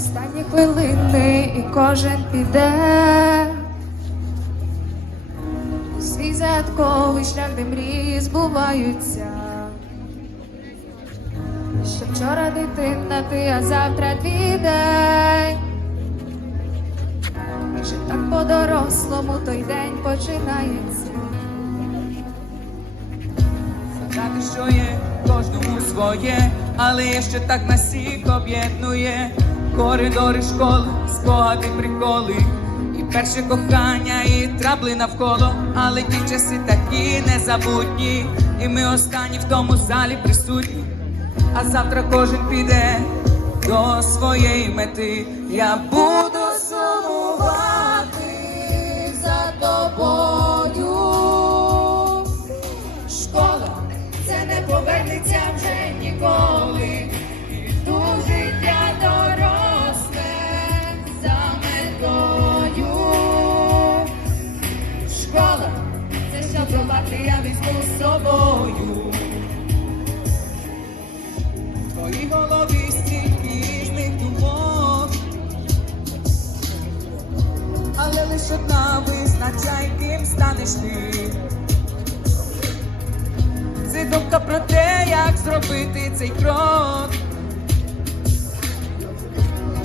Останні хвилини і кожен піде. У свій загадковий шлях, де мрії збуваються. Що вчора дитина ти, а завтра твій день. Вже так по-дорослому той день починається. Знати, що є кожному своє, але ще так нас об'єднує. Коридори школи, спогади, приколи, і перше кохання, і трабли навколо, але ті часи такі незабутні, і ми останні в тому залі присутні. А завтра кожен піде до своєї мети. Я буду собою. В твоїй голові стільки різних думок, але лише одна визначай, ким станеш ти. Це думка про те, як зробити цей крок,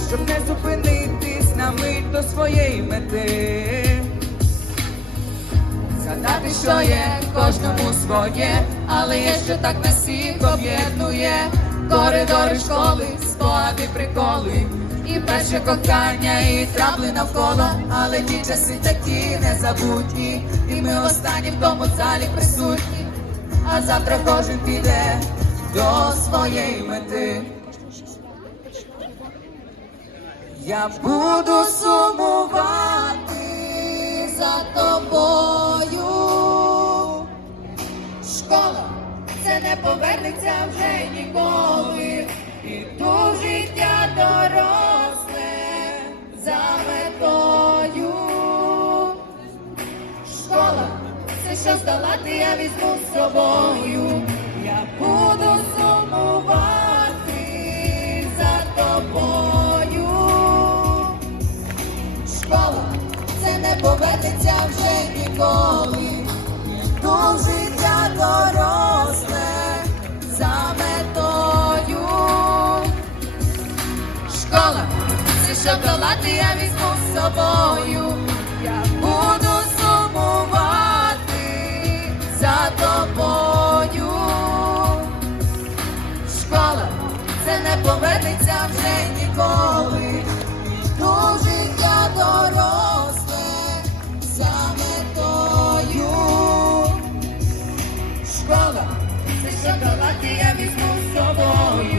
щоб не зупинитись на мить до своєї мети. Згадати, що є кожному своє, але є що так нас всіх об'єднує. Коридори школи, спогади, приколи, і перше кохання, і трабли навколо, але ті часи такі незабутні, і ми останні в тому залі присутні, а завтра кожен піде до своєї мети. Я буду сумувати за тобою. Що здолати, я візьму з собою. Я буду сумувати за тобою. Школа це не повернеться вже ніколи. Ту життя доросле за метою. Школа, це долати, я візьму з собою. Я буду не повернеться вже ніколи. Ту життя доросле за метою. Школа, це що долати, я візьму з собою.